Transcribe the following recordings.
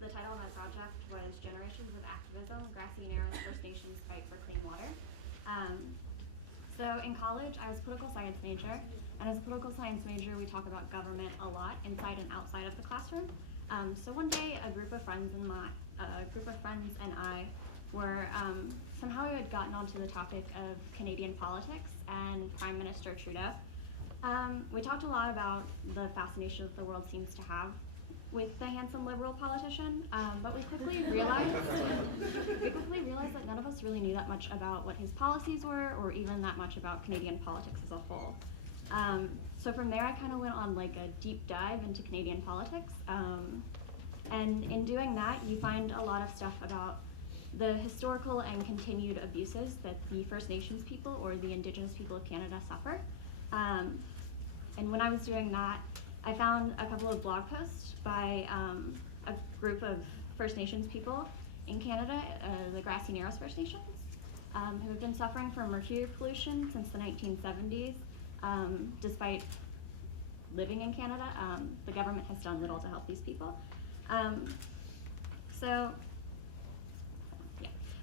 the title of my project was Generations of Activism, Grassy Narrows First Nations Fight for Clean Water. So in college, I was a political science major, and as a political science major, we talk about government a lot inside and outside of the classroom. So one day, a group of friends and I were somehow we had gotten onto the topic of Canadian politics and Prime Minister Trudeau. We talked a lot about the fascination that the world seems to have with the handsome liberal politician, but we quickly realized that none of us really knew that much about what his policies were, or even that much about Canadian politics as a whole. So from there, I kind of went on like a deep dive into Canadian politics, and in doing that, you find a lot of stuff about the historical and continued abuses that the First Nations people or the Indigenous people of Canada suffer. And when I was doing that, I found a couple of blog posts by a group of First Nations people in Canada, the Grassy Narrows First Nations, who have been suffering from mercury pollution since the 1970s. Despite living in Canada, the government has done little to help these people.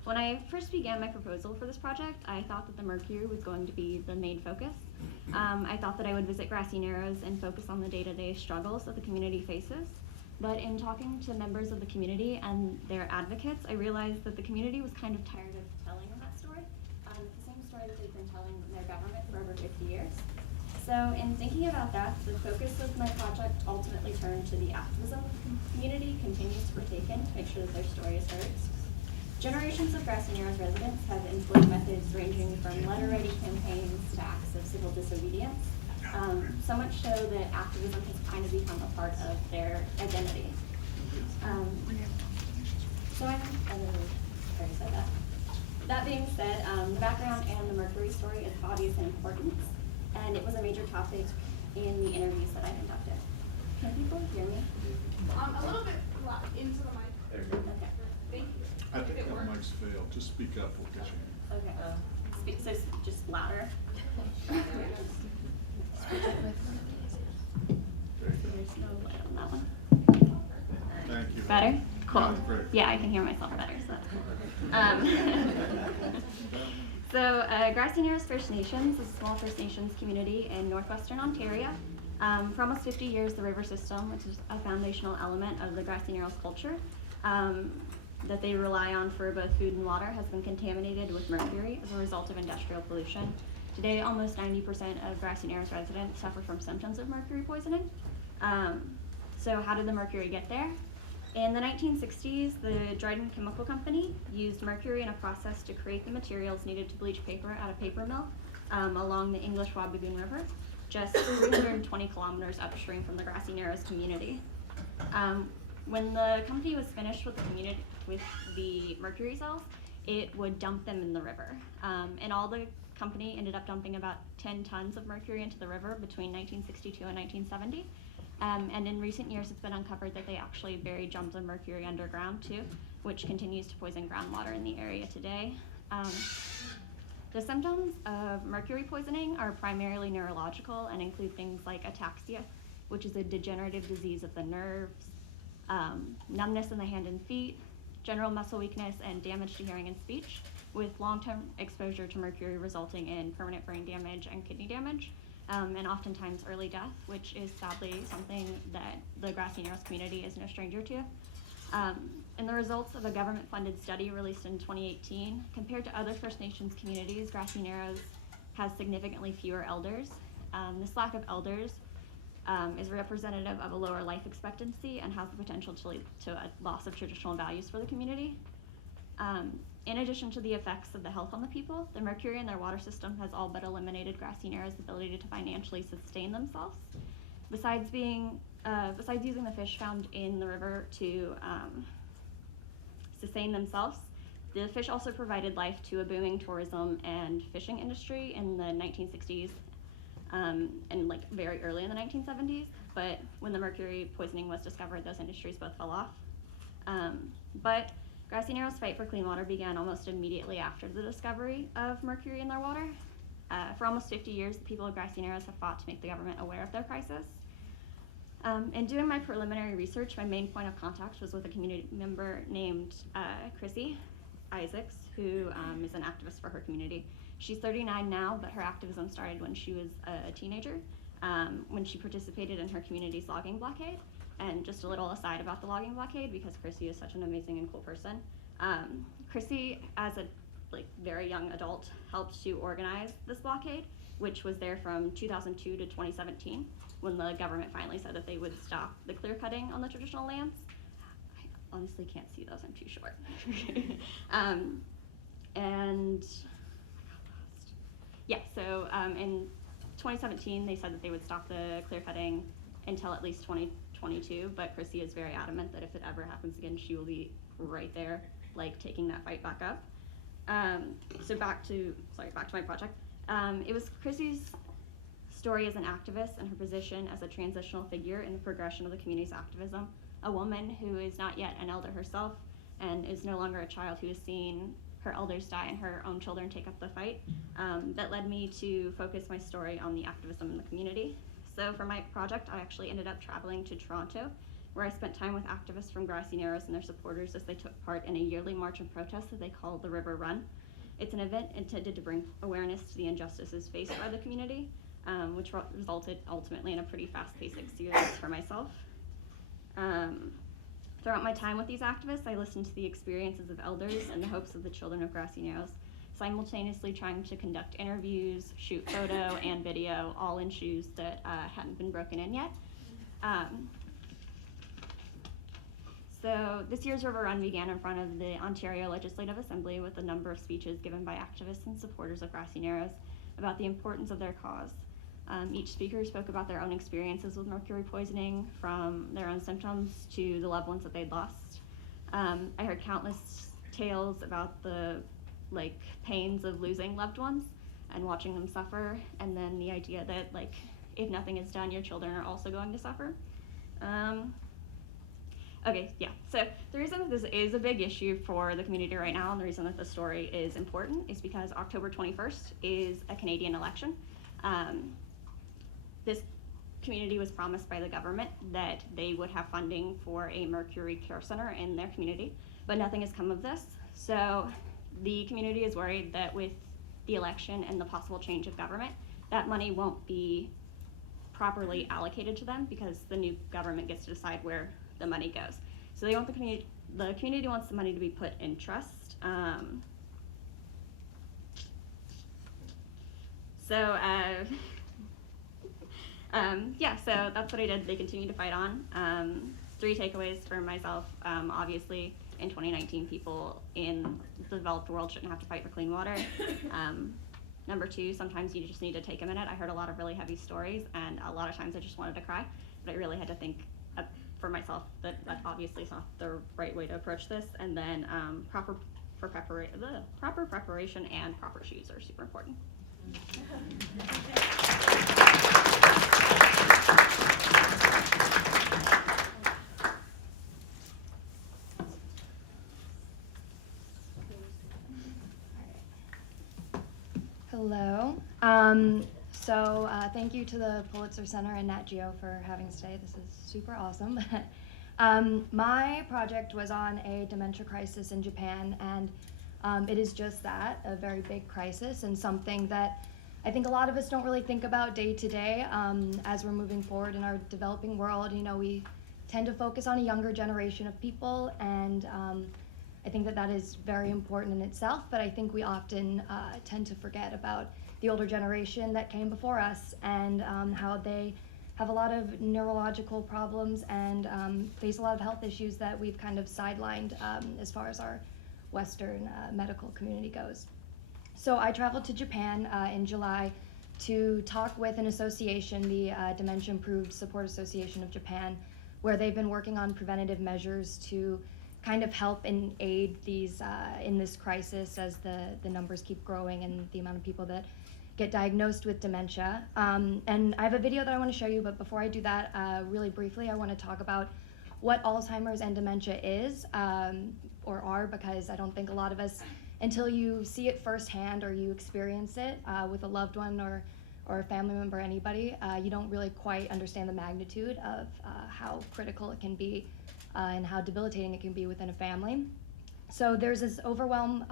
When I first began my proposal for this project, I thought that the mercury was going to be the main focus. I thought that I would visit Grassy Narrows and focus on the day-to-day struggles that the community faces. But in talking to members of the community and their advocates, I realized that the community was kind of tired of telling that story. The same story that they've been telling their government for over 50 years. So in thinking about that, the focus of my project ultimately turned to the activism the community continues to partake in to make sure that their story is heard. Generations of Grassy Narrows residents have employed methods ranging from letter-writing campaigns to acts of civil disobedience, so much so that activism has kind of become a part of their identity. So I already said that. That being said, the background and the mercury story is obvious and important, and it was a major topic in the interviews that I conducted. Can people hear me? A little bit into the mic. There you go. Okay. Thank you. I think the mics failed. Just speak up, we'll get you. Okay. So just louder. Very good. There's no light on that one. Thank you. Better? Cool. Great. Yeah, I can hear myself better. So Grassy Narrows First Nations is a small First Nations community in northwestern Ontario. For almost 50 years, the river system, which is a foundational element of the Grassy Narrows culture, that they rely on for both food and water, has been contaminated with mercury as a result of industrial pollution. Today, almost 90% of Grassy Narrows residents suffer from symptoms of mercury poisoning. So how did the mercury get there? In the 1960s, the Dryden Chemical Company used mercury in a process to create the materials needed to bleach paper at a paper mill along the English Wabigoon River, just 320 kilometers upstream from the Grassy Narrows community. When the company was finished with the mercury cells, it would dump them in the river. And all the company ended up dumping about 10 tons of mercury into the river between 1962 and 1970. And in recent years, it's been uncovered that they actually buried drums of mercury underground too, which continues to poison groundwater in the area today. The symptoms of mercury poisoning are primarily neurological and include things like ataxia, which is a degenerative disease of the nerves, numbness in the hand and feet, general muscle weakness, and damage to hearing and speech, with long-term exposure to mercury resulting in permanent brain damage and kidney damage, and oftentimes early death, which is sadly something that the Grassy Narrows community is no stranger to. In the results of a government-funded study released in 2018, compared to other First Nations communities, Grassy Narrows has significantly fewer elders. This lack of elders is representative of a lower life expectancy and has the potential to lead to a loss of traditional values for the community. In addition to the effects of the health on the people, the mercury in their water system has all but eliminated Grassy Narrows' ability to financially sustain themselves. Besides using the fish found in the river to sustain themselves, the fish also provided life to a booming tourism and fishing industry in the 1960s and like very early in the 1970s. But when the mercury poisoning was discovered, those industries both fell off. But Grassy Narrows' fight for clean water began almost immediately after the discovery of mercury in their water. For almost 50 years, the people of Grassy Narrows have fought to make the government aware of their crisis. In doing my preliminary research, my main point of contact was with a community member named Chrissy Isaacs, who is an activist for her community. She's 39 now, but her activism started when she was a teenager, when she participated in her community's logging blockade. And just a little aside about the logging blockade, because Chrissy is such an amazing and cool person. Chrissy, as a very young adult, helped to organize this blockade, which was there from 2002 to 2017, when the government finally said that they would stop the clear cutting on the traditional lands. I honestly can't see those, I'm too short. In 2017, they said that they would stop the clear cutting until at least 2022, but Chrissy is very adamant that if it ever happens again, she will be right there, taking that fight back up. So back to my project. It was Chrissy's story as an activist and her position as a transitional figure in the progression of the community's activism, a woman who is not yet an elder herself and is no longer a child who has seen her elders die and her own children take up the fight, that led me to focus my story on the activism in the community. So for my project, I actually ended up traveling to Toronto, where I spent time with activists from Grassy and their supporters as they took part in a yearly march and protest that they call the River Run. It's an event intended to bring awareness to the injustices faced by the community, which resulted ultimately in a pretty fast-paced experience for myself. Throughout my time with these activists, I listened to the experiences of elders and the hopes of the children of Grassy Narrows, simultaneously trying to conduct interviews, shoot photo and video, all in shoes that hadn't been broken in yet. So this year's River Run began in front of the Ontario Legislative Assembly with a number of speeches given by activists and supporters of Grassy Narrows about the importance of their cause. Each speaker spoke about their own experiences with mercury poisoning, from their own symptoms to the loved ones that they'd lost. I heard countless tales about the pains of losing loved ones and watching them suffer, and then the idea that if nothing is done, your children are also going to suffer. So the reason that this is a big issue for the community right now, and the reason that the story is important, is because October 21st is a Canadian election. This community was promised by the government that they would have funding for a Mercury care center in their community, but nothing has come of this. So the community is worried that with the election and the possible change of government, that money won't be properly allocated to them because the new government gets to decide where the money goes. So they want the community wants the money to be put in trust. So that's what I did. They continue to fight on. 3 takeaways for myself. Obviously, in 2019, people in the developed world shouldn't have to fight for clean water. Number 2, sometimes you just need to take a minute. I heard a lot of really heavy stories, and a lot of times I just wanted to cry, but I really had to think for myself that obviously is not the right way to approach this. And then proper preparation and proper shoes are super important. Hello. Thank you to the Pulitzer Center and Nat Geo for having us today. This is super awesome. My project was on a dementia crisis in Japan, and it is just that, a very big crisis, and something that I think a lot of us don't really think about day to day as we're moving forward in our developing world. We tend to focus on a younger generation of people, and I think that is very important in itself, but I think we often tend to forget about the older generation that came before us and how they have a lot of neurological problems and face a lot of health issues that we've kind of sidelined as far as our Western medical community goes. So I traveled to Japan in July to talk with an association, the Dementia Improved Support Association of Japan, where they've been working on preventative measures to kind of help and aid these in this crisis as the numbers keep growing and the amount of people that get diagnosed with dementia. And I have a video that I want to show you, but before I do that, really briefly, I want to talk about what Alzheimer's and dementia is, or are, because I don't think a lot of us, until you see it firsthand or you experience it with a loved one or or a family member, anybody, you don't really quite understand the magnitude of how critical it can be and how debilitating it can be within a family. So there's this overwhelm,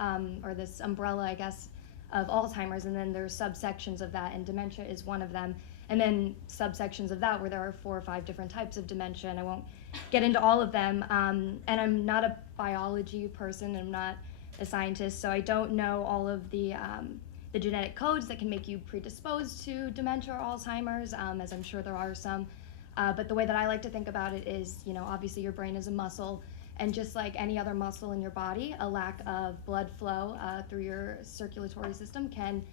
or this umbrella, I guess, of Alzheimer's, and then there's subsections of that, and dementia is one of them. And then subsections of that where there are 4 or 5 different types of dementia, and I won't get into all of them. And I'm not a biology person, I'm not a scientist, so I don't know all of the genetic codes that can make you predisposed to dementia or Alzheimer's, as I'm sure there are some. But the way that I like to think about it is, you know, obviously your brain is a muscle, and just like any other muscle in your body, a lack of blood flow through your circulatory system can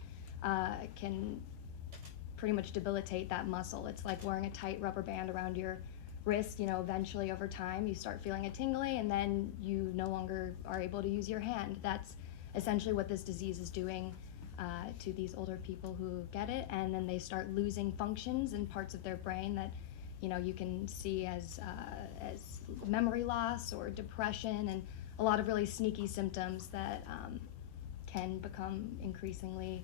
pretty much debilitate that muscle. It's like wearing a tight rubber band around your wrist. You know, eventually over time you start feeling a tingling, and then you no longer are able to use your hand. That's essentially what this disease is doing to these older people who get it, and then they start losing functions in parts of their brain that, you know, you can see as memory loss or depression, and a lot of really sneaky symptoms that can become increasingly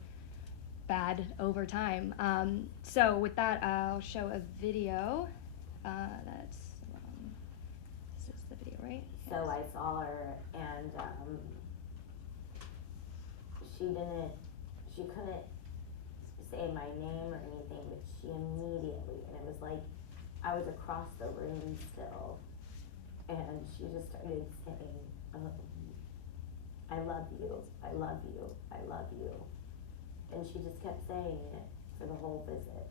bad over time. So with that, I'll show a video. This is the video, right? So I saw her, and she couldn't say my name or anything, but she immediately, and it was like I was across the room still, and she just started saying, I love you, I love you, I love you. And she just kept saying it for the whole visit.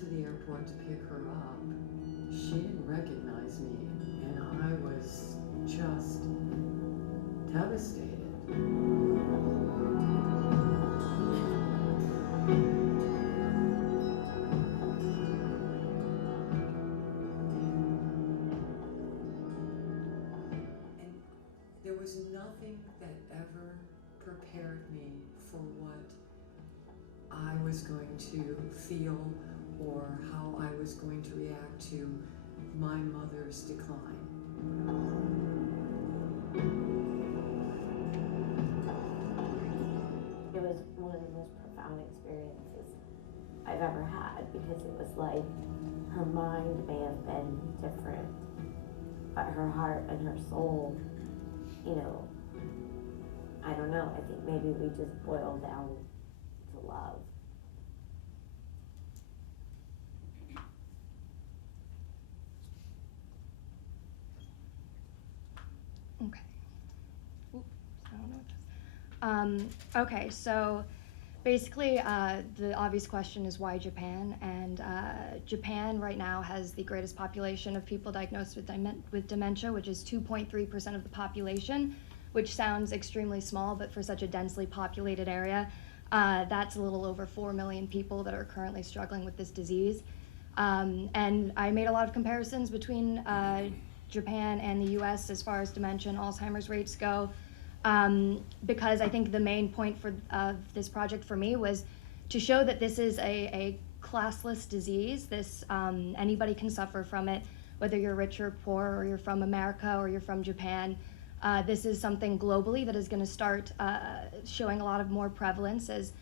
To the airport to pick her up, she didn't recognize me, and I was just devastated. And there was nothing that ever prepared me for what I was going to feel or how I was going to react to my mother's decline. It was one of the most profound experiences I've ever had, because it was like her mind may have been different, but her heart and her soul, you know, I don't know, I think maybe we just boiled down to love. Okay. Oops, I don't know what this. Okay, so basically, the obvious question is why Japan? And Japan right now has the greatest population of people diagnosed with dementia, which is 2.3% of the population, which sounds extremely small, but for such a densely populated area, that's a little over 4 million people that are currently struggling with this disease. And I made a lot of comparisons between Japan and the US as far as dementia and Alzheimer's rates go, because I think the main point of this project for me was to show that this is a classless disease. Anybody can suffer from it, whether you're rich or poor, or you're from America, or you're from Japan. This is something globally that is going to start showing a lot of more prevalence as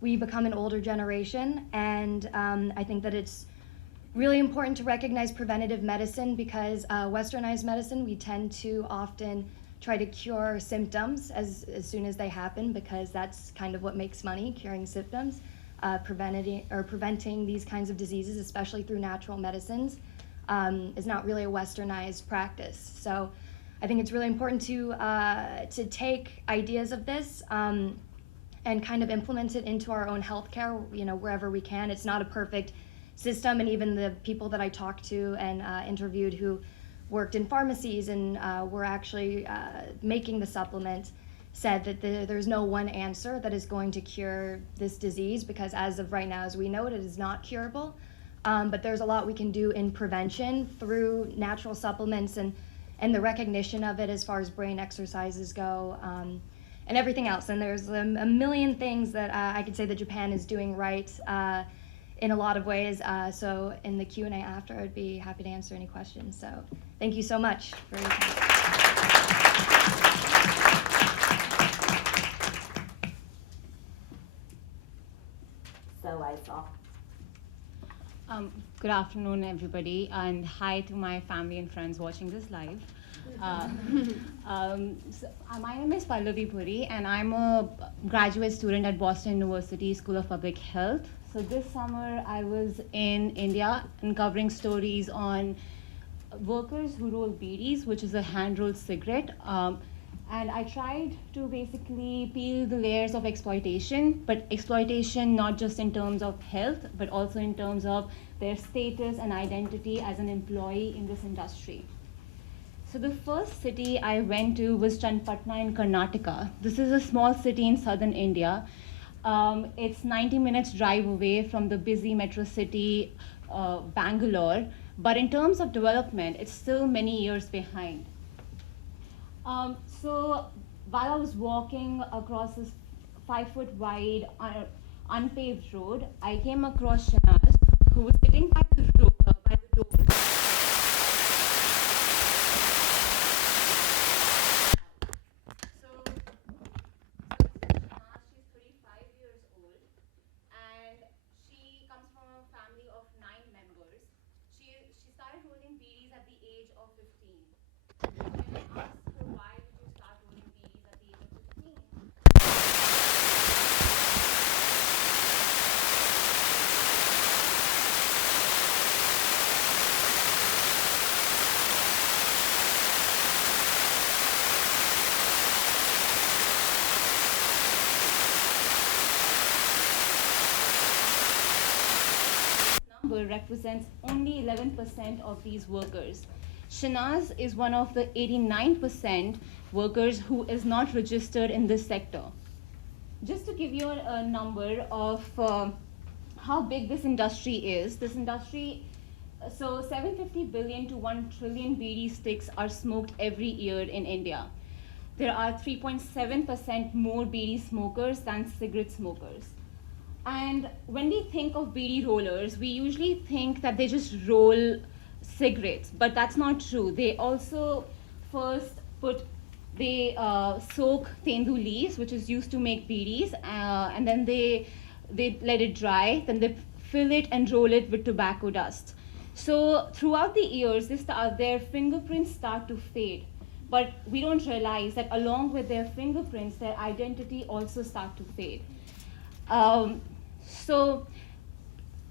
we become an older generation. And I think that it's really important to recognize preventative medicine, because westernized medicine, we tend to often try to cure symptoms as soon as they happen, because that's kind of what makes money, curing symptoms. Preventing these kinds of diseases, especially through natural medicines, is not really a westernized practice. So I think it's really important to take ideas of this and kind of implement it into our own healthcare, wherever we can. It's not a perfect system, and even the people that I talked to and interviewed who worked in pharmacies and were actually making the supplement said that there's no one answer that is going to cure this disease, because as of right now, as we know it is not curable. But there's a lot we can do in prevention through natural supplements and the recognition of it as far as brain exercises go, and everything else. And there's a million things that I could say that Japan is doing right in a lot of ways. So in the Q&A after, I'd be happy to answer any questions. So thank you so much for your time. So I saw. Good afternoon, everybody, and hi to my family and friends watching this live. My name is Pallavi Puri, and I'm a graduate student at Boston University School of Public Health. So this summer, I was in India uncovering stories on workers who roll beedis, which is a hand-rolled cigarette. And I tried to basically peel the layers of exploitation, but exploitation not just in terms of health, but also in terms of their status and identity as an employee in this industry. So the first city I went to was Chanpatna in Karnataka. This is a small city in southern India. It's 90 minutes drive away from the busy metro city, Bangalore, but in terms of development, it's still many years behind. So while I was walking across this 5-foot wide unpaved road, I came across Shanaz, who was sitting by the door. So Shanaz, she's 35 years old, and she comes from a family of 9 members. She started rolling beedis at the age of 15. When I asked her why did you start rolling beedis at the age of 15, number represents only 11% of these workers. Shanaz is one of the 89% workers who is not registered in this sector. Just to give you a number of how big this industry is, so 750 billion to 1 trillion beedi sticks are smoked every year in India. There are 3.7% more beedi smokers than cigarette smokers. And when we think of beedi rollers, we usually think that they just roll cigarettes, but that's not true. They also first soak tendu leaves, which is used to make beedis, and then they let it dry, then they fill it and roll it with tobacco dust. So throughout the years, their fingerprints start to fade, but we don't realize that along with their fingerprints, their identity also start to fade. So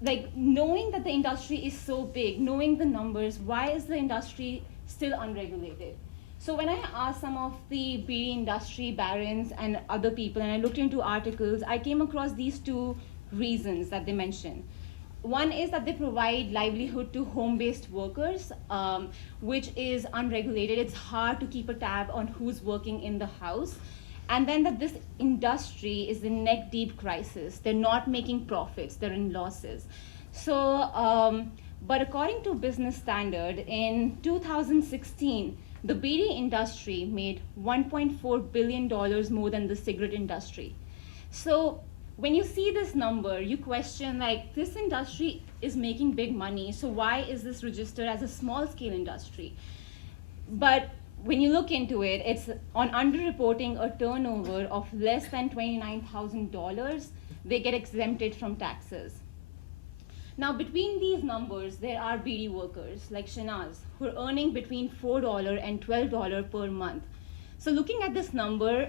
like knowing that the industry is so big, knowing the numbers, why is the industry still unregulated? So when I asked some of the beedi industry barons and other people, and I looked into articles, I came across these 2 reasons that they mentioned. One is that they provide livelihood to home-based workers, which is unregulated. It's hard to keep a tab on who's working in the house. And then that this industry is in neck-deep crisis. They're not making profits, they're in losses. So, but according to Business Standard, in 2016, the beedi industry made $1.4 billion more than the cigarette industry. So when you see this number, you question, like, this industry is making big money, so why is this registered as a small scale industry? But when you look into it, it's on underreporting a turnover of less than $29,000, they get exempted from taxes. Now, between these numbers, there are beedi workers like Shanaz, who are earning between $4 and $12 per month. So looking at this number,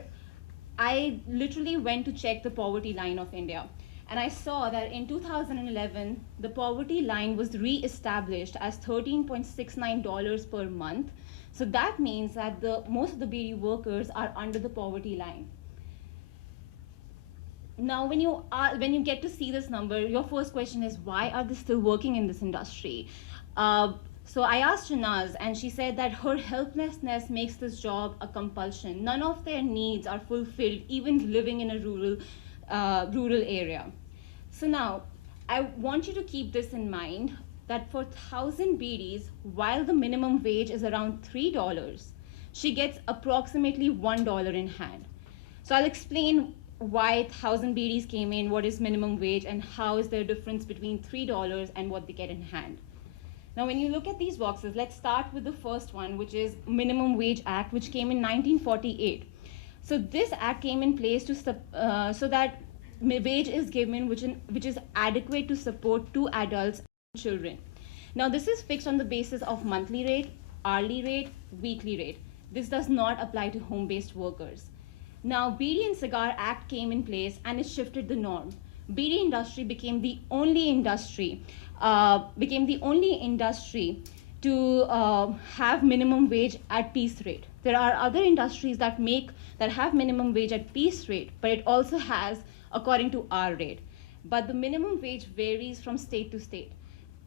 I literally went to check the poverty line of India. And I saw that in 2011, the poverty line was re-established as $13.69 per month. So that means that most of the beedi workers are under the poverty line. Now, when you get to see this number, your first question is, why are they still working in this industry? So I asked Shanaz, and she said that her helplessness makes this job a compulsion. None of their needs are fulfilled, even living in a rural area. So now, I want you to keep this in mind, that for 1,000 beedis, while the minimum wage is around $3, she gets approximately $1 in hand. So I'll explain why 1,000 beedis came in, what is minimum wage, and how is there a difference between $3 and what they get in hand. Now, when you look at these boxes, let's start with the first one, which is Minimum Wage Act, which came in 1948. So this act came in place so that wage is given which is adequate to support 2 adults and children. Now, this is fixed on the basis of monthly rate, hourly rate, weekly rate. This does not apply to home-based workers. Now, Beedi and Cigar Act came in place and it shifted the norm. Beedi industry became the only industry to have minimum wage at piece rate. There are other industries that have minimum wage at piece rate, but it also has according to hour rate. But the minimum wage varies from state to state.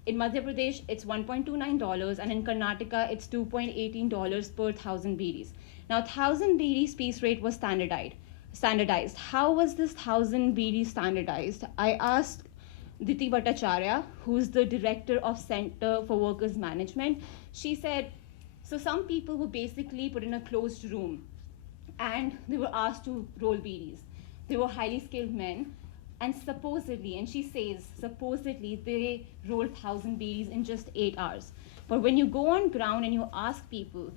In Madhya Pradesh, it's $1.29, and in Karnataka, it's $2.18 per 1,000 beedis. Now, 1,000 beedis piece rate was standardized. How was this 1,000 beedis standardized? I asked Diti Bhattacharya, who's the director of Center for Workers Management. She said, so some people were basically put in a closed room and they were asked to roll beedis. They were highly skilled men, and supposedly, and she says, supposedly they rolled 1,000 beedis in just 8 hours. But when you go on ground and you ask people,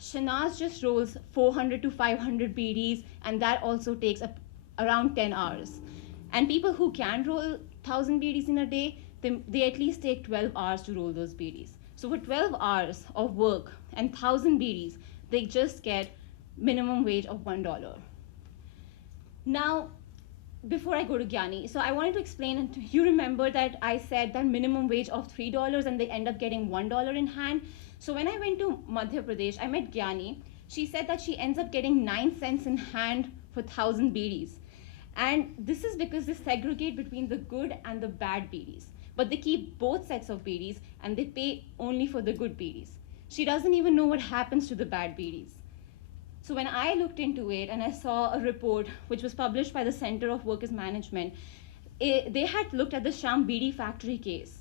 Shanaz just rolls 400 to 500 beedis, and that also takes around 10 hours. And people who can roll 1,000 beedis in a day, they at least take 12 hours to roll those beedis. So for 12 hours of work and 1,000 beedis, they just get minimum wage of $1. Now, before I go to Gyani, so I wanted to explain, and you remember that I said that minimum wage of $3 and they end up getting $1 in hand. So when I went to Madhya Pradesh, I met Gyani. She said that she ends up getting 9 cents in hand for 1,000 beedis. And this is because they segregate between the good and the bad beedis. But they keep both sets of beedis and they pay only for the good beedis. She doesn't even know what happens to the bad beedis. So when I looked into it and I saw a report which was published by the Center of Workers Management, they had looked at the Sham Beedi factory case.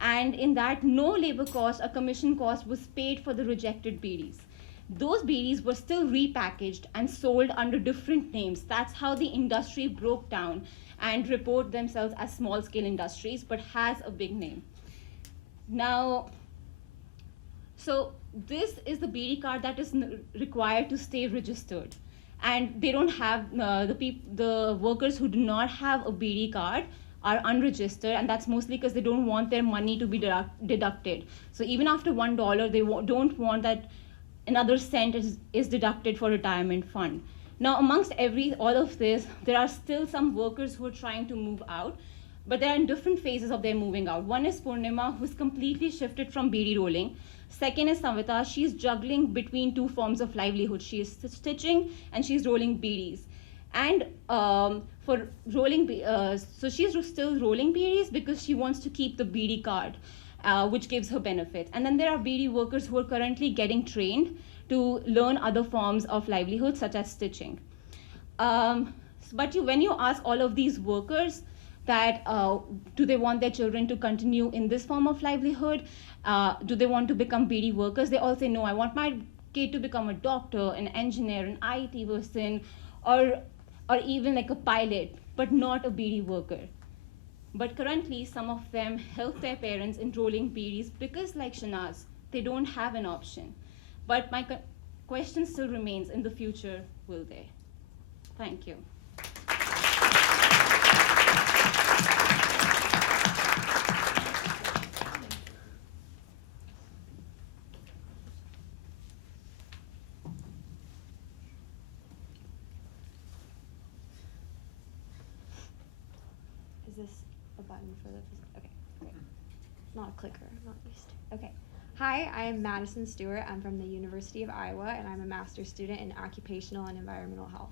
And in that, no labor cost or commission cost was paid for the rejected beedis. Those beedis were still repackaged and sold under different names. That's how the industry broke down and report themselves as small-scale industries, but has a big name. Now, so this is the beedi card that is required to stay registered. And they don't have, the workers who do not have a beedi card are unregistered, and that's mostly because they don't want their money to be deducted. So even after $1, they don't want that another cent is deducted for retirement fund. Now, amongst all of this, there are still some workers who are trying to move out, but they're in different phases of their moving out. One is Purnima, who's completely shifted from beedi rolling. Second is Samvita. She's juggling between 2 forms of livelihood. She is stitching and she's rolling beedis. And for rolling, so she's still rolling beedis because she wants to keep the beedi card, which gives her benefits. And then there are beedi workers who are currently getting trained to learn other forms of livelihood, such as stitching. But when you ask all of these workers that do they want their children to continue in this form of livelihood, do they want to become beedi workers, they all say, no, I want my kid to become a doctor, an engineer, an IT person, or even like a pilot. but not a Beedi worker. But currently, some of them help their parents enrolling Beedis because, like Shanaz, they don't have an option. But my question still remains, in the future, will they? Thank you. Is this a button for the, okay, great. Not a clicker, I'm not used to. Okay. Hi, I am Madison Stewart. I'm from the University of Iowa, and I'm a master's student in occupational and environmental health.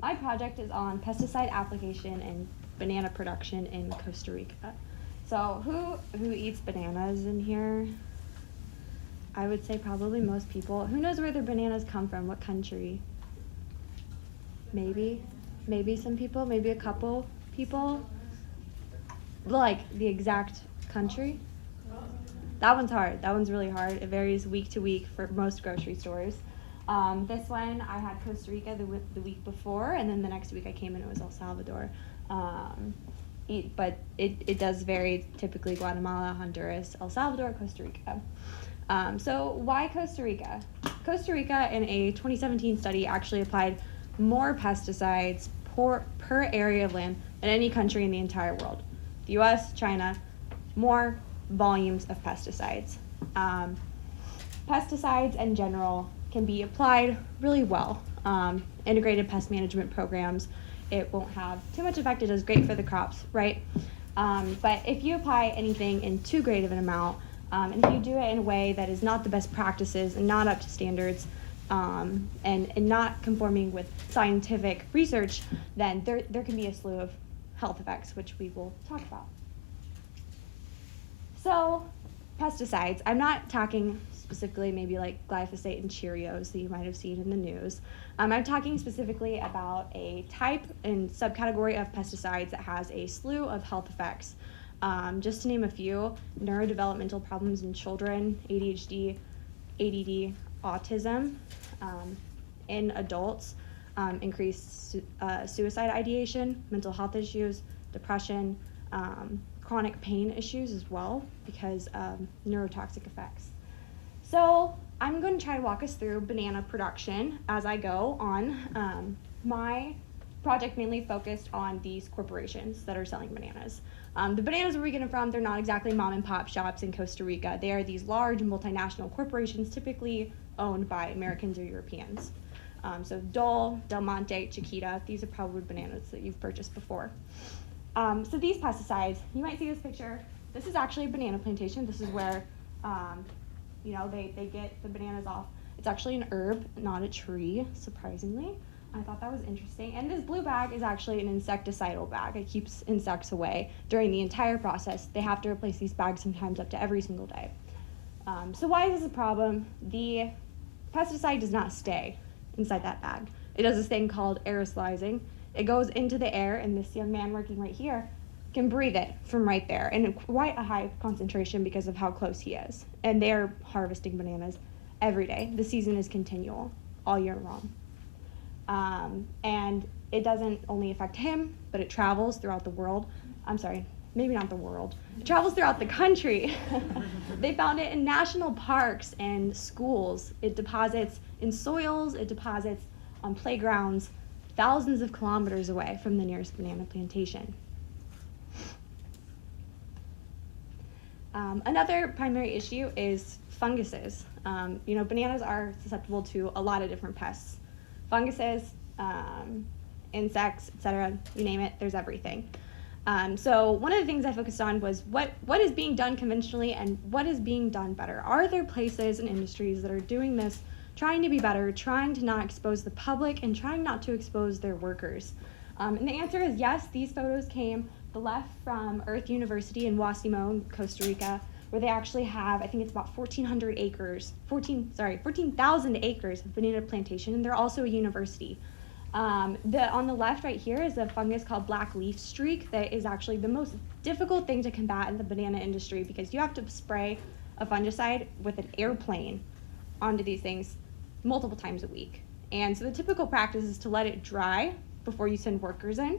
My project is on pesticide application and banana production in Costa Rica. So who eats bananas in here? I would say probably most people. Who knows where their bananas come from? What country? Maybe some people, maybe a couple people. Like the exact country? That one's hard. That one's really hard. It varies week to week for most grocery stores. This one, I had Costa Rica the week before, and then the next week I came and it was El Salvador. But it does vary, typically Guatemala, Honduras, El Salvador, Costa Rica. So why Costa Rica? Costa Rica, in a 2017 study, actually applied more pesticides per area of land than any country in the entire world. The US, China, more volumes of pesticides. Pesticides in general can be applied really well. Integrated pest management programs, it won't have too much effect. It does great for the crops, right? But if you apply anything in too great of an amount, and if you do it in a way that is not the best practices and not up to standards, and not conforming with scientific research, then there can be a slew of health effects, which we will talk about. So, pesticides. I'm not talking specifically maybe like glyphosate and Cheerios that you might have seen in the news. I'm talking specifically about a type and subcategory of pesticides that has a slew of health effects. Just to name a few: neurodevelopmental problems in children, ADHD, ADD, autism. In adults, increased suicide ideation, mental health issues, depression, chronic pain issues as well because of neurotoxic effects. So I'm going to try to walk us through banana production as I go on. My project mainly focused on these corporations that are selling bananas. The bananas where we get them from, they're not exactly mom and pop shops in Costa Rica. They are these large multinational corporations typically owned by Americans or Europeans. So Dole, Del Monte, Chiquita, these are probably bananas that you've purchased before. So these pesticides, you might see this picture. This is actually a banana plantation. This is where, they get the bananas off. It's actually an herb, not a tree, surprisingly. I thought that was interesting. And this blue bag is actually an insecticidal bag. It keeps insects away during the entire process. They have to replace these bags sometimes up to every single day. So why is this a problem? The pesticide does not stay inside that bag. It does this thing called aerosolizing. It goes into the air, and this young man working right here can breathe it from right there, and quite a high concentration because of how close he is. And they're harvesting bananas every day. The season is continual, all year long. And it doesn't only affect him, but it travels throughout the world. I'm sorry, maybe not the world. It travels throughout the country. They found it in national parks and schools. It deposits in soils, it deposits on playgrounds, thousands of kilometers away from the nearest banana plantation. Another primary issue is funguses. Bananas are susceptible to a lot of different pests. Funguses, insects, etc., you name it, there's everything. So one of the things I focused on was what is being done conventionally and what is being done better. Are there places and industries that are doing this, trying to be better, trying to not expose the public, and trying not to expose their workers? And the answer is yes. These photos came, the left, from Earth University in Huasimo, Costa Rica, where they actually have, I think it's about 14,000 acres of banana plantation, and they're also a university. On the left right here is a fungus called black leaf streak that is actually the most difficult thing to combat in the banana industry because you have to spray a fungicide with an airplane onto these things multiple times a week. And so the typical practice is to let it dry before you send workers in.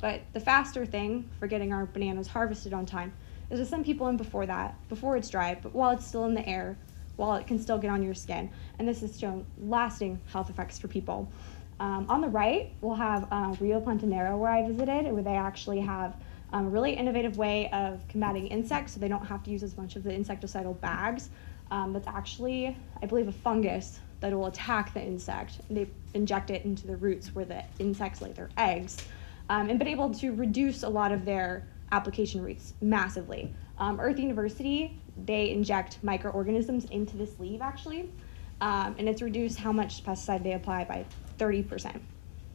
But the faster thing for getting our bananas harvested on time is to send people in before that, before it's dry, but while it's still in the air, while it can still get on your skin. And this has shown lasting health effects for people. On the right, we'll have Rio Plantanero, where I visited, where they actually have a really innovative way of combating insects, so they don't have to use as much of the insecticidal bags. That's actually, I believe, a fungus that will attack the insect. They inject it into the roots where the insects lay their eggs, and been able to reduce a lot of their application rates massively. Earth University, they inject microorganisms into this leaf actually, and it's reduced how much pesticide they apply by 30%,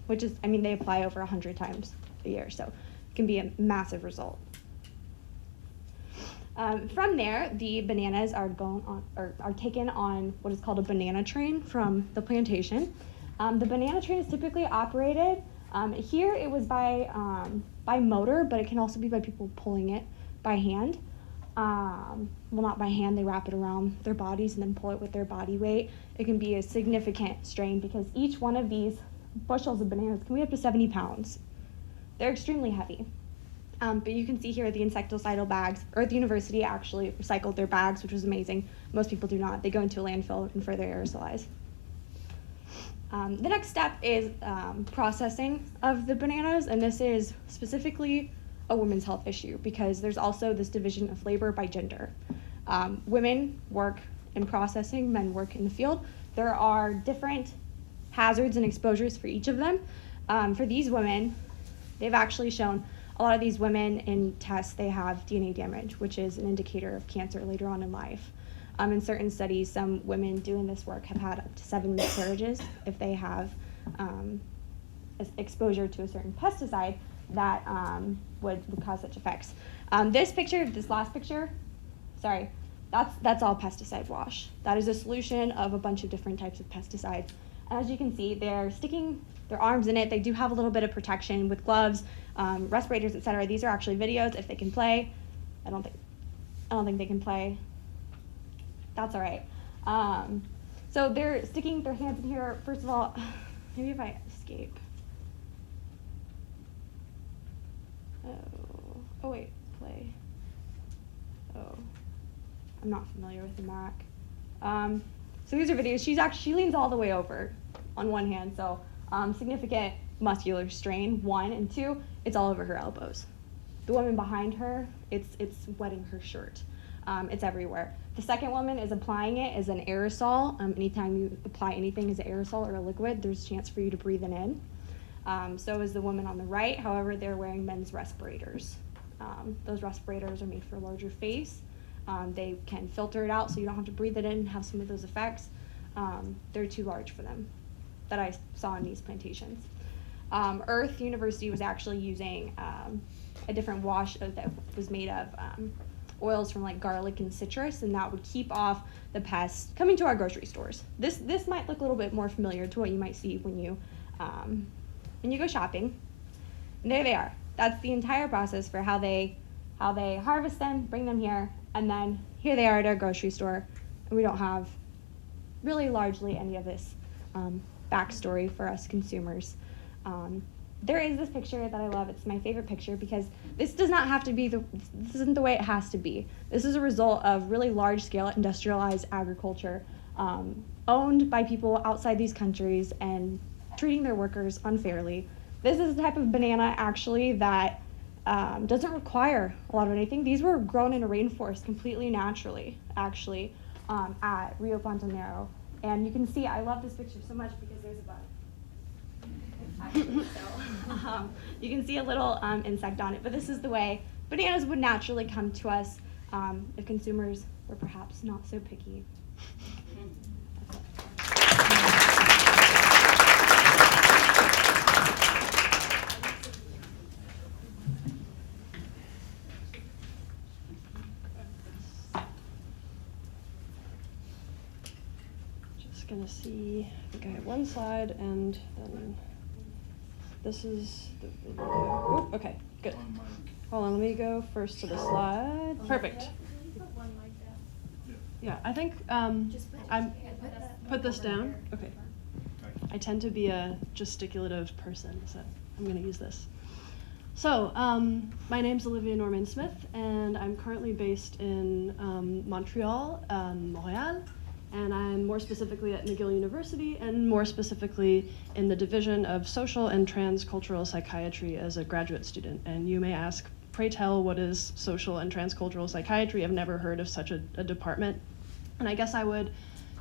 which is, I mean, they apply over 100 times a year, so it can be a massive result. From there, the bananas are taken on what is called a banana train from the plantation. The banana train is typically operated, here it was by motor, but it can also be by people pulling it by hand. Well, not by hand, they wrap it around their bodies and then pull it with their body weight. It can be a significant strain because each one of these bushels of bananas can weigh up to 70 pounds. They're extremely heavy. But you can see here the insecticidal bags. Earth University actually recycled their bags, which was amazing. Most people do not. They go into a landfill and further aerosolize. The next step is processing of the bananas, and this is specifically a women's health issue because there's also this division of labor by gender. Women work in processing, men work in the field. There are different hazards and exposures for each of them. For these women, they've actually shown a lot of these women in tests, they have DNA damage, which is an indicator of cancer later on in life. In certain studies, some women doing this work have had up to 7 miscarriages if they have exposure to a certain pesticide that would cause such effects. This last picture, sorry, that's all pesticide wash. That is a solution of a bunch of different types of pesticides. As you can see, they're sticking their arms in it. They do have a little bit of protection with gloves, respirators, etc. These are actually videos if they can play. I don't think they can play. That's all right. So they're sticking their hands in here. First of all, maybe if I escape. Oh wait, play. Oh, I'm not familiar with the Mac. So these are videos. She leans all the way over on one hand, so significant muscular strain, 1, and 2, it's all over her elbows. The woman behind her, it's wetting her shirt. It's everywhere. The second woman is applying it as an aerosol. Anytime you apply anything as an aerosol or a liquid, there's a chance for you to breathe it in. So is the woman on the right. However, they're wearing men's respirators. Those respirators are made for a larger face. They can filter it out so you don't have to breathe it in and have some of those effects. They're too large for them that I saw in these plantations. Earth University was actually using a different wash that was made of oils from like garlic and citrus, and that would keep off the pests coming to our grocery stores. This might look a little bit more familiar to what you might see when you go shopping. And there they are. That's the entire process for how they harvest them, bring them here, and then here they are at our grocery store, and we don't have really largely any of this backstory for us consumers. There is this picture that I love. It's my favorite picture because this does not have to be this isn't the way it has to be. This is a result of really large-scale industrialized agriculture owned by people outside these countries and treating their workers unfairly. This is the type of banana actually that doesn't require a lot of anything. These were grown in a rainforest completely naturally, actually, at Rio Plantanero. And you can see, I love this picture so much because there's a bug. So, you can see a little insect on it, but this is the way bananas would naturally come to us if consumers were perhaps not so picky. Just gonna see, I think I have one slide and then this is the video. Oh, okay, good. Hold on, let me go first to the slide. Perfect. Yeah, I think I'm put this down. Okay. I tend to be a gesticulative person, so I'm going to use this. So, my name's Olivia Normen-Smith, and I'm currently based in Montreal, Montreal, and I'm more specifically at McGill University, and more specifically in the Division of Social and Transcultural Psychiatry as a graduate student. And you may ask, pray tell, what is social and transcultural psychiatry? I've never heard of such a department. And I guess I would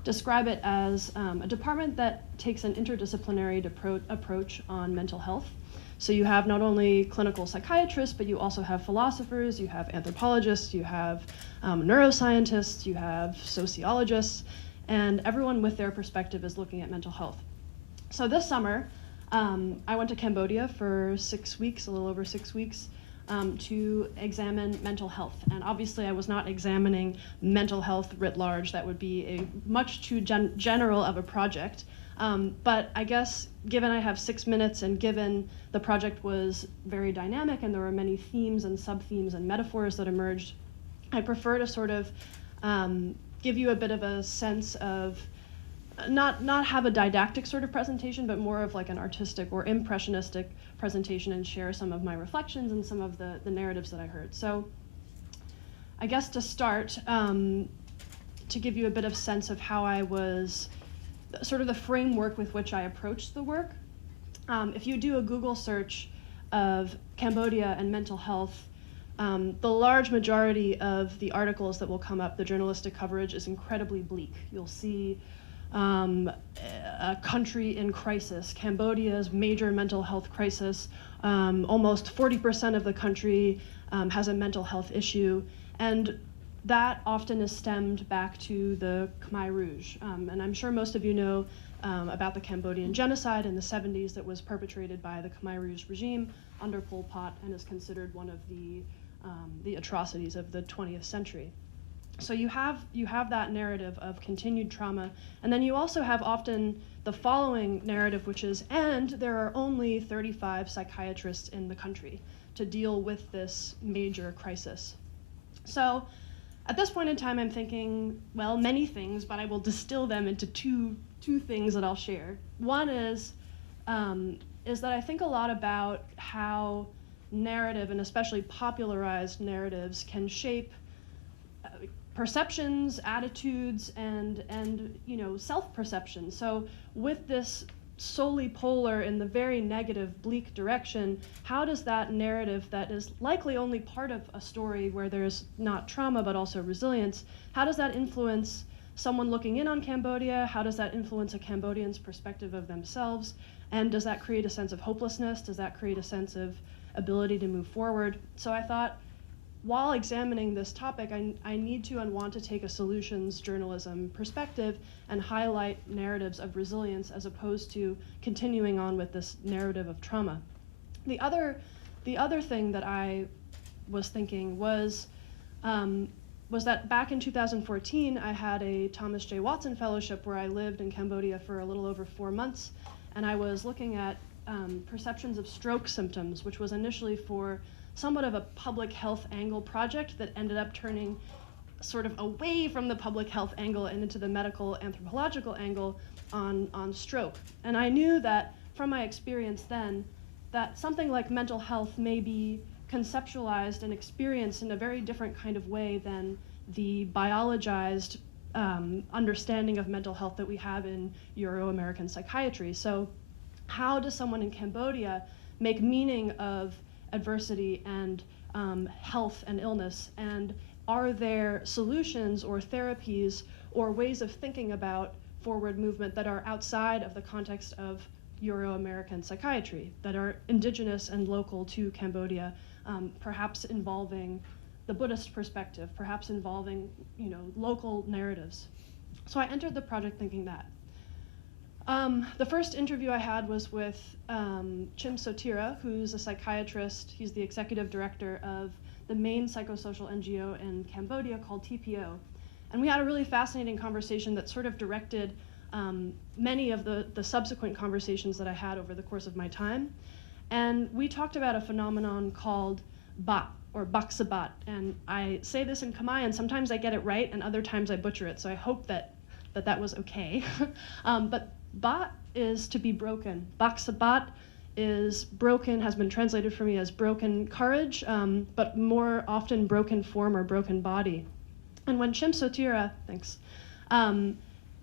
describe it as a department that takes an interdisciplinary approach on mental health. So you have not only clinical psychiatrists, but you also have philosophers, you have anthropologists, you have neuroscientists, you have sociologists, and everyone with their perspective is looking at mental health. So this summer, I went to Cambodia for 6 weeks, a little over 6 weeks, to examine mental health. And obviously I was not examining mental health writ large. That would be a much too general of a project. But I guess given I have 6 minutes and given the project was very dynamic and there were many themes and sub-themes and metaphors that emerged, I prefer to sort of give you a bit of a sense of not have a didactic sort of presentation, but more of like an artistic or impressionistic presentation and share some of my reflections and some of the narratives that I heard. So I guess to start, to give you a bit of sense of how I was, sort of the framework with which I approached the work. If you do a Google search of Cambodia and mental health, the large majority of the articles that will come up, the journalistic coverage, is incredibly bleak. You'll see a country in crisis, Cambodia's major mental health crisis. Almost 40% of the country has a mental health issue, and that often is stemmed back to the Khmer Rouge. And I'm sure most of you know about the Cambodian genocide in the 70s that was perpetrated by the Khmer Rouge regime under Pol Pot and is considered one of the atrocities of the 20th century. So you have that narrative of continued trauma, and then you also have often the following narrative, which is, and there are only 35 psychiatrists in the country to deal with this major crisis. So at this point in time, I'm thinking, well, many things, but I will distill them into two things that I'll share. One is that I think a lot about how narrative, and especially popularized narratives, can shape perceptions, attitudes, and self-perception. So with this solely polar in the very negative, bleak direction, how does that narrative that is likely only part of a story where there's not trauma but also resilience, how does that influence someone looking in on Cambodia? How does that influence a Cambodian's perspective of themselves? And does that create a sense of hopelessness? Does that create a sense of ability to move forward? So I thought, while examining this topic, I need to and want to take a solutions journalism perspective and highlight narratives of resilience as opposed to continuing on with this narrative of trauma. The other thing that I was thinking was that back in 2014, I had a Thomas J. Watson Fellowship where I lived in Cambodia for a little over 4 months, and I was looking at perceptions of stroke symptoms, which was initially for somewhat of a public health angle project that ended up turning sort of away from the public health angle and into the medical anthropological angle on stroke. And I knew that from my experience then, that something like mental health may be conceptualized and experienced in a very different kind of way than the biologized understanding of mental health that we have in Euro-American psychiatry. So how does someone in Cambodia make meaning of adversity and health and illness, and are there solutions or therapies or ways of thinking about forward movement that are outside of the context of Euro-American psychiatry, that are indigenous and local to Cambodia, perhaps involving the Buddhist perspective, perhaps involving local narratives. So I entered the project thinking that. The first interview I had was with Chim Sotira, who's a psychiatrist. He's the executive director of the main psychosocial NGO in Cambodia called TPO. And we had a really fascinating conversation that sort of directed many of the subsequent conversations that I had over the course of my time. And we talked about a phenomenon called Bat, or Baksabat. And I say this in Khmer, and sometimes I get it right, and other times I butcher it, so I hope that was okay. But Bat is to be broken. Baksabat is broken, has been translated for me as broken courage, but more often broken form or broken body. And when Chim Sotira, thanks,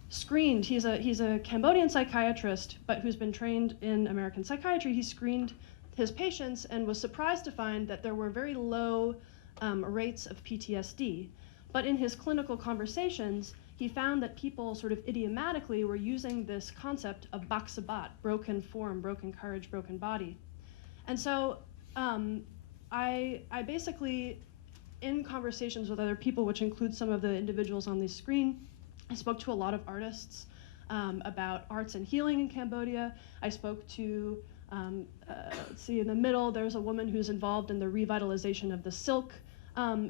screened, he's a Cambodian psychiatrist, but who's been trained in American psychiatry. He screened his patients and was surprised to find that there were very low rates of PTSD. But in his clinical conversations, he found that people sort of idiomatically were using this concept of baksabat, broken form, broken courage, broken body. And so I basically, in conversations with other people, which include some of the individuals on this screen, I spoke to a lot of artists about arts and healing in Cambodia. I spoke to, let's see, in the middle, there's a woman who's involved in the revitalization of the silk,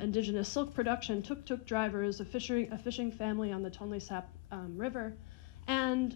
indigenous silk production, tuk-tuk drivers, a fishing family on the Tonle Sap River. And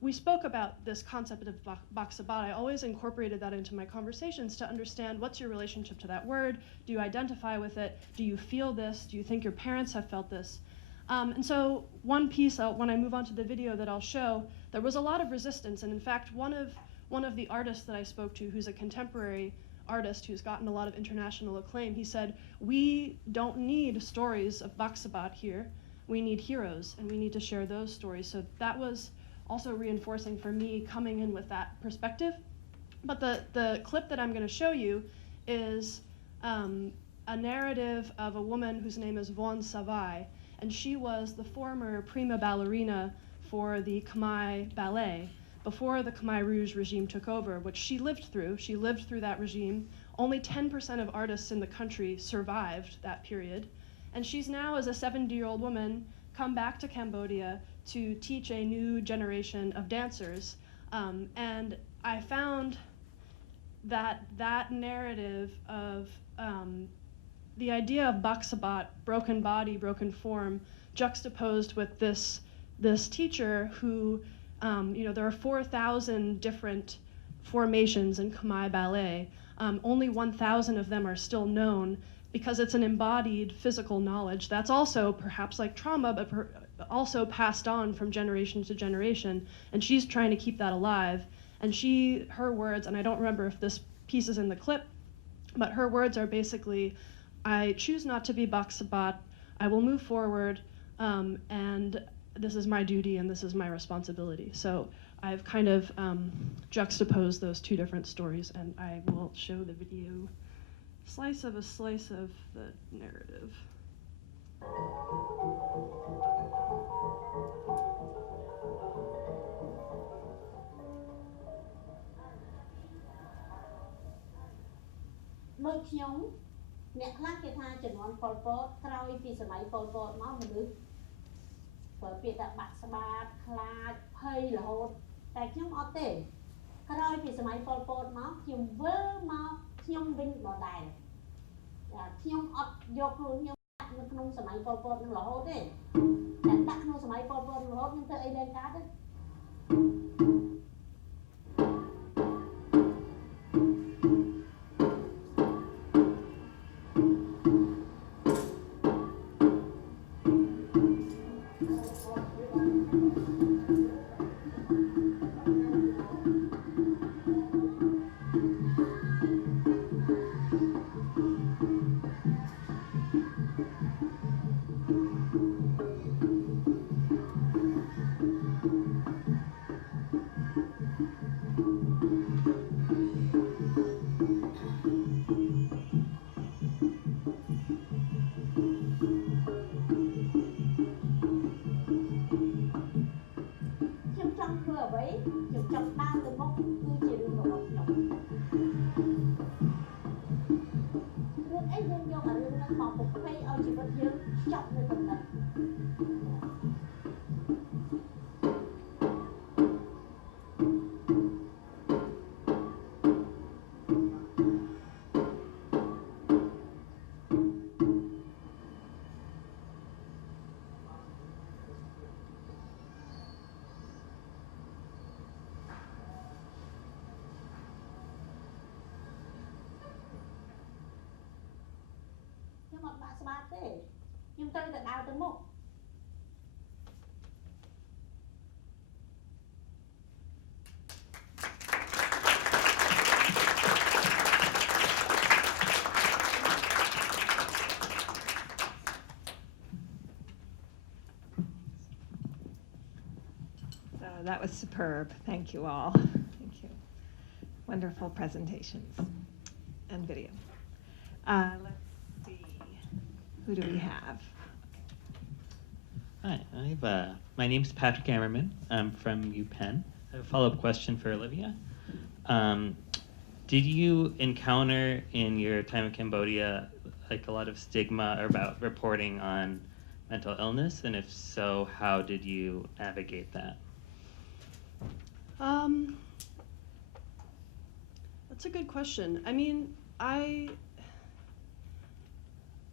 we spoke about this concept of baksabat. I always incorporated that into my conversations to understand what's your relationship to that word? Do you identify with it? Do you feel this? Do you think your parents have felt this? And so one piece, when I move on to the video that I'll show, there was a lot of resistance. And in fact, one of the artists that I spoke to, who's a contemporary artist who's gotten a lot of international acclaim, he said, we don't need stories of baksabat here. We need heroes, and we need to share those stories. So that was also reinforcing for me coming in with that perspective. But the clip that I'm going to show you is a narrative of a woman whose name is Von Savai, and she was the former prima ballerina for the Khmer Ballet before the Khmer Rouge regime took over, which she lived through. She lived through that regime. Only 10% of artists in the country survived that period. And she's now, as a 70-year-old woman, come back to Cambodia to teach a new generation of dancers. And I found that that narrative of the idea of baksabat, broken body, broken form, juxtaposed with this teacher who, there are 4,000 different formations in Khmer Ballet. Only 1,000 of them are still known because it's an embodied physical knowledge that's also perhaps like trauma, but also passed on from generation to generation. And she's trying to keep that alive. And her words, and I don't remember if this piece is in the clip, but her words are basically, I choose not to be baksabat, I will move forward, and this is my duty and this is my responsibility. So I've kind of juxtaposed those two different stories, and I will show the video slice of the narrative.ដូចខ្ញុំ អ្នកខ្លះគេថាចំនួនប៉ុលពតក្រោយពីសម័យប៉ុលពតមកមនុស្សប្រើពាក្យថាបាក់ស្បាតខ្លាចភ័យរហូតតែខ្ញុំអត់ទេក្រោយពីសម័យប៉ុលពតមកខ្ញុំវិលមកខ្ញុំវិញដដែលខ្ញុំអត់យកខ្លួនខ្ញុំដាក់នៅក្នុងសម័យប៉ុលពតនឹងរហូតទេតែដាក់ក្នុងសម័យប៉ុលពតរហូតខ្ញុំធ្វើអីលែងកើតទេ ខ្ញុំអត់បាក់ស្បាតទេខ្ញុំត្រូវតែដើរទៅមុខ Thank That was superb. Thank you all. Thank you. Wonderful presentations and video. Let's see. Who do we have? Hi, my name's Patrick Ammerman. I'm from UPenn. I have a follow-up question for Olivia. Did you encounter in your time in Cambodia like a lot of stigma about reporting on mental illness? And if so, how did you navigate that? That's a good question. I mean,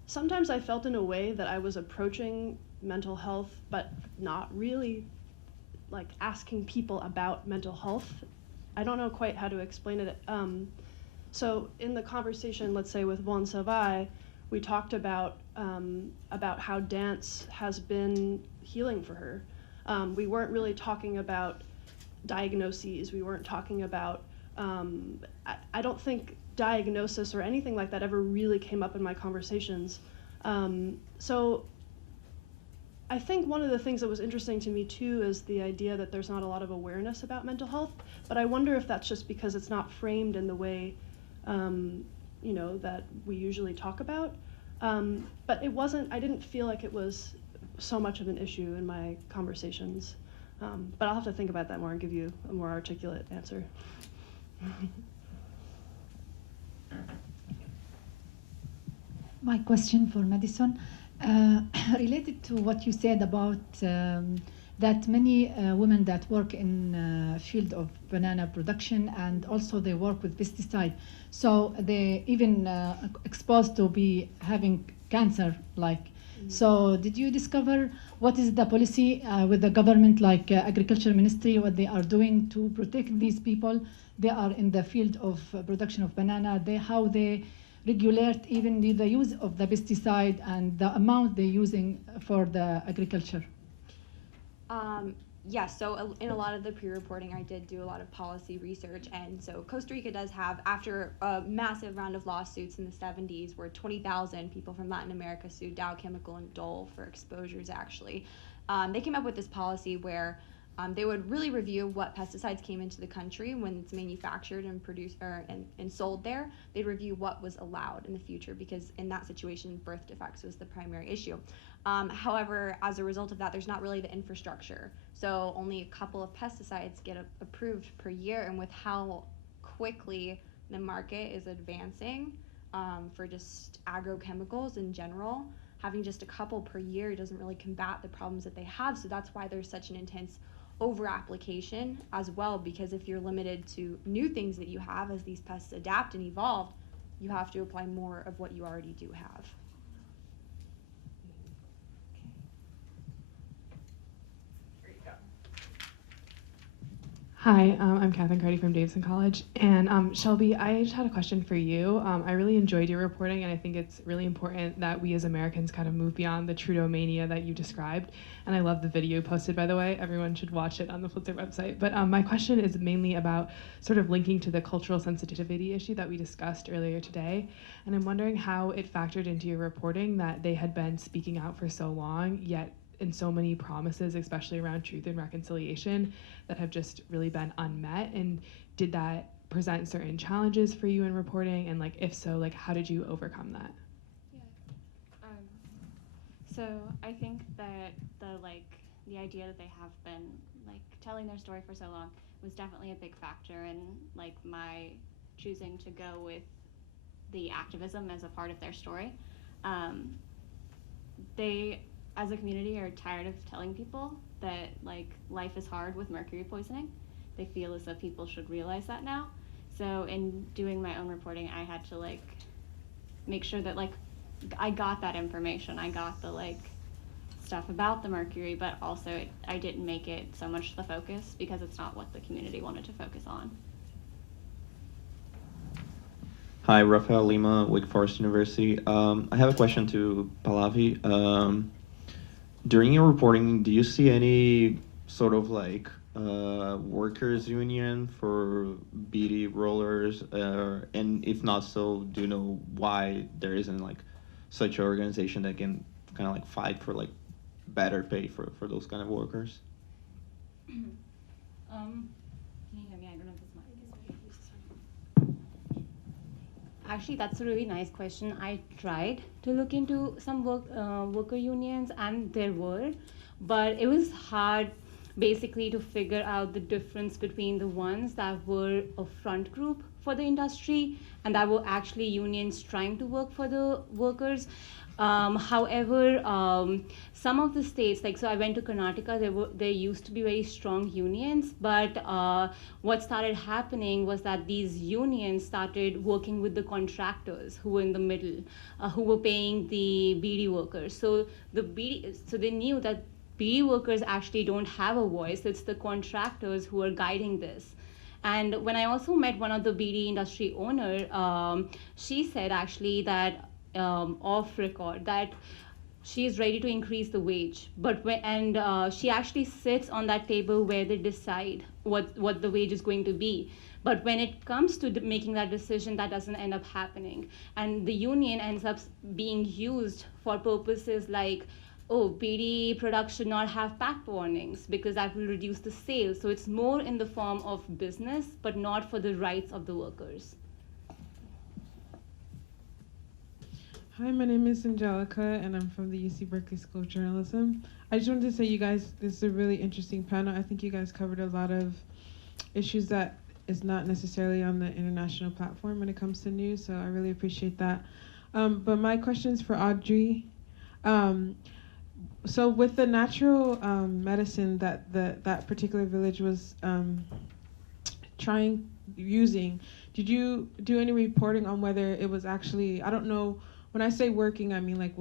sometimes I felt in a way that I was approaching mental health, but not really like asking people about mental health. I don't know quite how to explain it. So in the conversation, let's say with Von Savai, we talked about how dance has been healing for her. We weren't really talking about diagnoses. We weren't talking about, I don't think diagnosis or anything like that ever really came up in my conversations. So I think one of the things that was interesting to me too is the idea that there's not a lot of awareness about mental health, but I wonder if that's just because it's not framed in the way, you know, that we usually talk about. But it wasn't, I didn't feel like it was so much of an issue in my conversations. But I'll have to think about that more and give you a more articulate answer. My question for Madison, related to what you said about that many women that work in field of banana production and also they work with pesticide, so they even exposed to be having cancer, like. So did you discover what is the policy with the government, like agriculture ministry, what they are doing to protect these people? They are in the field of production of banana, how they regulate even the use of the pesticide and the amount they're using for the agriculture? Yes, so in a lot of the pre-reporting, I did do a lot of policy research, and so Costa Rica does have, after a massive round of lawsuits in the 70s, where 20,000 people from Latin America sued Dow Chemical and Dole for exposures, actually, they came up with this policy where they would really review what pesticides came into the country when it's manufactured and produced and sold there. They'd review what was allowed in the future, because in that situation, birth defects was the primary issue. However, as a result of that, there's not really the infrastructure. So only a couple of pesticides get approved per year, and with how quickly the market is advancing for just agrochemicals in general, having just a couple per year doesn't really combat the problems that they have. So that's why there's such an intense over-application as well, because if you're limited to new things that you have as these pests adapt and evolve, you have to apply more of what you already do have. Hi, I'm Catherine Carty from Davidson College. And Shelby, I just had a question for you. I really enjoyed your reporting, and I think it's really important that we as Americans kind of move beyond the Trudeau mania that you described. And I love the video you posted, by the way. Everyone should watch it on the Flitzer website. But my question is mainly about sort of linking to the cultural sensitivity issue that we discussed earlier today. And I'm wondering how it factored into your reporting that they had been speaking out for so long, yet in so many promises, especially around truth and reconciliation, that have just really been unmet. And did that present certain challenges for you in reporting? And like, if so, like, how did you overcome that? Yeah. So I think that the idea that they have been like telling their story for so long was definitely a big factor in like my choosing to go with the activism as a part of their story. They, as a community, are tired of telling people that like life is hard with mercury poisoning. They feel as though people should realize that now. So in doing my own reporting, I had to like make sure that like I got that information. I got the like stuff about the mercury, but also I didn't make it so much the focus because it's not what the community wanted to focus on. Hi, Rafael Lima, Wake Forest University. I have a question to Pallavi. During your reporting, do you see any sort of like workers union for Beedi rollers? And if not so, do you know why there isn't like such an organization that can kind of like fight for like better pay for those kind of workers? Can you hear me? I don't know if this mic. Actually, that's a really nice question. I tried to look into some worker unions, and there were, but it was hard basically to figure out the difference between the ones that were a front group for the industry and that were actually unions trying to work for the workers. However, some of the states, like, so I went to Karnataka, there used to be very strong unions, but what started happening was that these unions started working with the contractors who were in the middle, who were paying the Beedi workers. So they knew that Beedi workers actually don't have a voice. It's the contractors who are guiding this. And when I also met one of the Beedi industry owner, she said actually that off record that she is ready to increase the wage, but she actually sits on that table where they decide what the wage is going to be. But when it comes to making that decision, that doesn't end up happening, and the union ends up being used for purposes like, oh, Beedi products should not have pack warnings because that will reduce the sales. So it's more in the form of business, but not for the rights of the workers. Hi, my name is Angelica, and I'm from the UC Berkeley School of Journalism. I just wanted to say, you guys, this is a really interesting panel. I think you guys covered a lot of issues that is not necessarily on the international platform when it comes to news, so I really appreciate that. But my question's for Audrey. So with the natural medicine that that particular village was using, did you do any reporting on whether it was actually, I don't know, when I say working, I mean, like,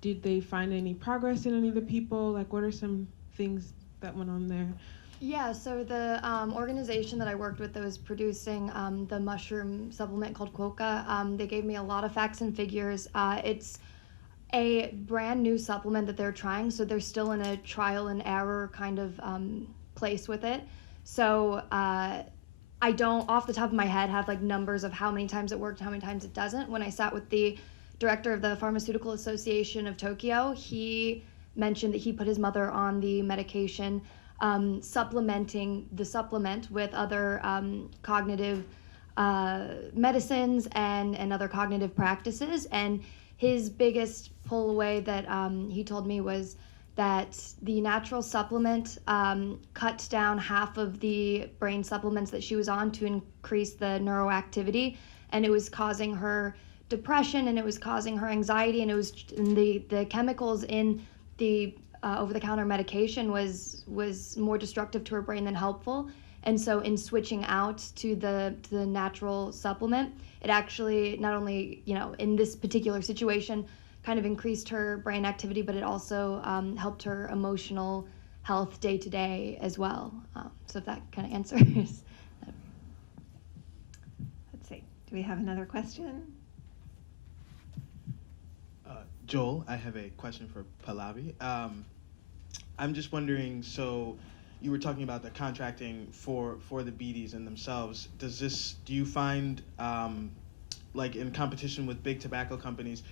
did they find any progress in any of the people? Like, what are some things that went on there? Yeah, so the organization that I worked with that was producing the mushroom supplement called Quokka, they gave me a lot of facts and figures. It's a brand new supplement that they're trying, so they're still in a trial and error kind of place with it. So I don't, off the top of my head, have like numbers of how many times it worked, how many times it doesn't. When I sat with the director of the Pharmaceutical Association of Tokyo, he mentioned that he put his mother on the medication, supplementing the supplement with other cognitive medicines and other cognitive practices. And his biggest pull away that he told me was that the natural supplement cut down half of the brain supplements that she was on to increase the neuroactivity, and it was causing her depression, and it was causing her anxiety, and it was the chemicals in the over-the-counter medication was more destructive to her brain than helpful. And so in switching out to the natural supplement, it actually not only, in this particular situation, kind of increased her brain activity, but it also helped her emotional health day to day as well. So if that kind of answers. Let's see, do we have another question? Joel, I have a question for Pallavi. I'm just wondering, so you were talking about the contracting for the Beedis and themselves. Do you find, like in competition with big tobacco companies,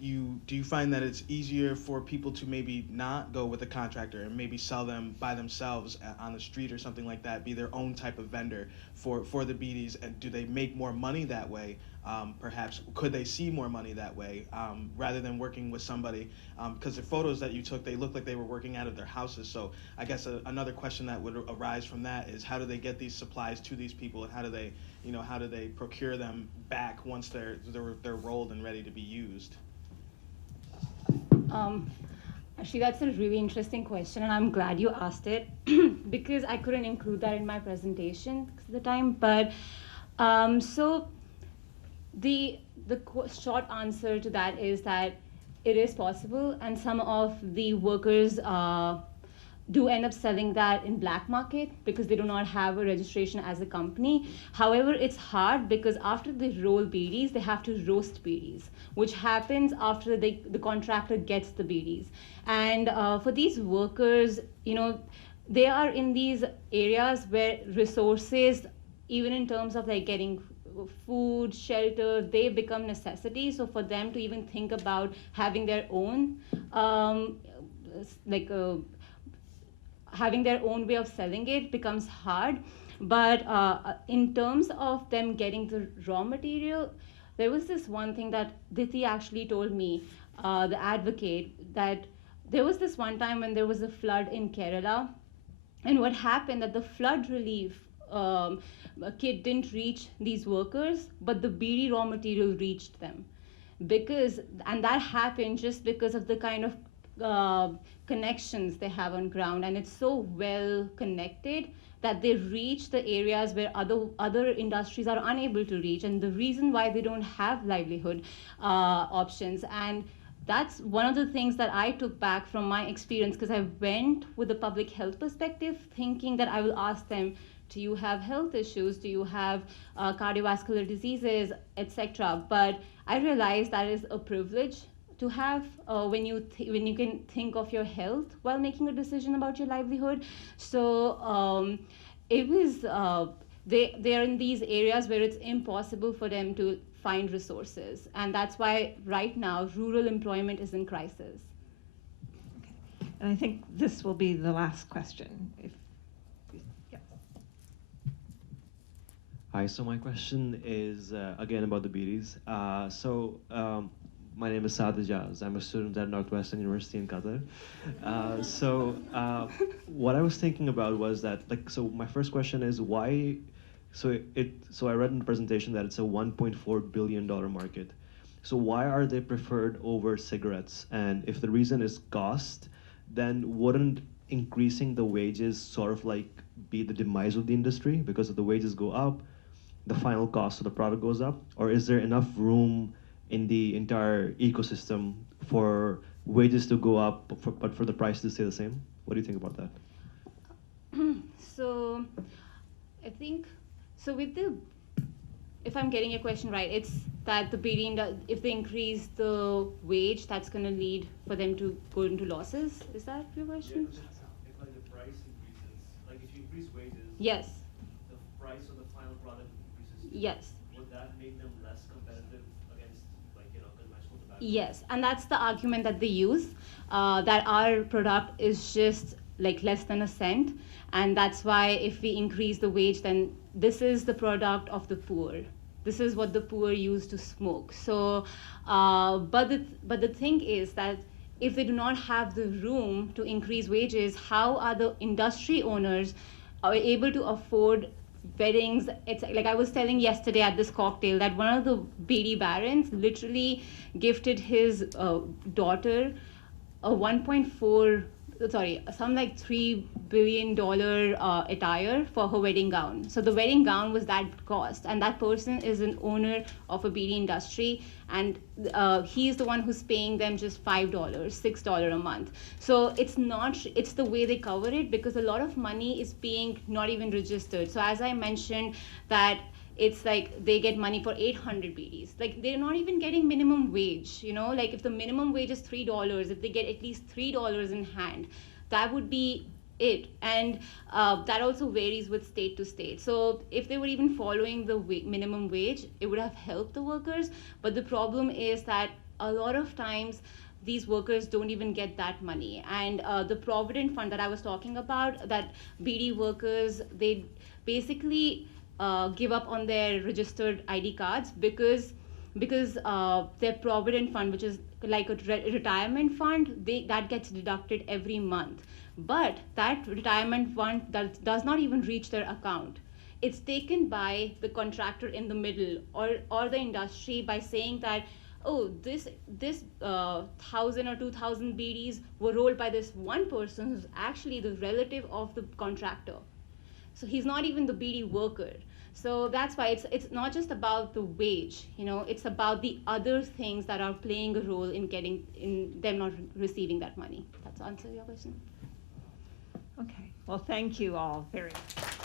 do you find that it's easier for people to maybe not go with a contractor and maybe sell them by themselves on the street or something like that, be their own type of vendor for the Beedis, and do they make more money that way? Perhaps could they see more money that way rather than working with somebody? Because the photos that you took, they looked like they were working out of their houses. So I guess another question that would arise from that is, how do they get these supplies to these people, and how do they procure them back once they're rolled and ready to be used? Actually, that's a really interesting question, and I'm glad you asked it because I couldn't include that in my presentation because of the time. But so the short answer to that is that it is possible, and some of the workers do end up selling that in black market because they do not have a registration as a company. However, it's hard because after they roll Beedis, they have to roast Beedis, which happens after the contractor gets the Beedis. And for these workers, they are in these areas where resources, even in terms of like getting food, shelter, they become necessities. So for them to even think about having their own having their own way of selling it becomes hard. But in terms of them getting the raw material, there was this one thing that Diti actually told me, the advocate, that there was this one time when there was a flood in Kerala, and what happened that the flood relief kit didn't reach these workers, but the beedi raw material reached them. And that happened just because of the kind of connections they have on ground, and it's so well connected that they reach the areas where other industries are unable to reach, and the reason why they don't have livelihood options. And that's one of the things that I took back from my experience, because I went with a public health perspective thinking that I will ask them, do you have health issues? Do you have cardiovascular diseases, etc.? But I realized that is a privilege to have when you can think of your health while making a decision about your livelihood. So it was they're in these areas where it's impossible for them to find resources, and that's why right now rural employment is in crisis. Okay. And I think this will be the last question. Hi, so my question is again about the beedies. My name is Saad Ijaz. I'm a student at Northwestern University in Qatar. What I was thinking about was that, my first question is why, so I read in the presentation that it's a $1.4 billion market. So why are they preferred over cigarettes? And if the reason is cost, then wouldn't increasing the wages sort of like be the demise of the industry? Because if the wages go up, the final cost of the product goes up? Or is there enough room in the entire ecosystem for wages to go up, but for the price to stay the same? What do you think about that? So I think, if I'm getting your question right, it's that the beedi, if they increase the wage, that's going to lead for them to go into losses. Is that your question? Yeah, if like the price increases, like if you increase wages, yes, the price of the final product increases too. Yes. Would that make them less competitive against conventional tobacco? Yes, and that's the argument that they use, that our product is just like less than a cent, and that's why if we increase the wage, then this is the product of the poor. This is what the poor use to smoke. So, but the thing is that if they do not have the room to increase wages, how are the industry owners able to afford weddings? It's like I was telling yesterday at this cocktail that one of the beedi barons literally gifted his daughter a $3 billion attire for her wedding gown. So the wedding gown was that cost, and that person is an owner of a beedi industry, and he's the one who's paying them just $5, $6 a month. So it's the way they cover it, because a lot of money is being not even registered. So as I mentioned that it's like they get money for 800 beedis. Like they're not even getting minimum wage, like if the minimum wage is $3, if they get at least $3 in hand, that would be it. And that also varies with state to state. So if they were even following the minimum wage, it would have helped the workers. But the problem is that a lot of times these workers don't even get that money. And the Provident Fund that I was talking about, that beedi workers, they basically give up on their registered ID cards because their Provident Fund, which is like a retirement fund, that gets deducted every month. But that retirement fund does not even reach their account. It's taken by the contractor in the middle, or the industry, by saying that, oh, this 1,000 or 2,000 beedis were rolled by this one person who's actually the relative of the contractor. So he's not even the beedi worker. So that's why it's not just about the wage, it's about the other things that are playing a role in them not receiving that money. That's answer your question. Okay. Well, thank you all very much.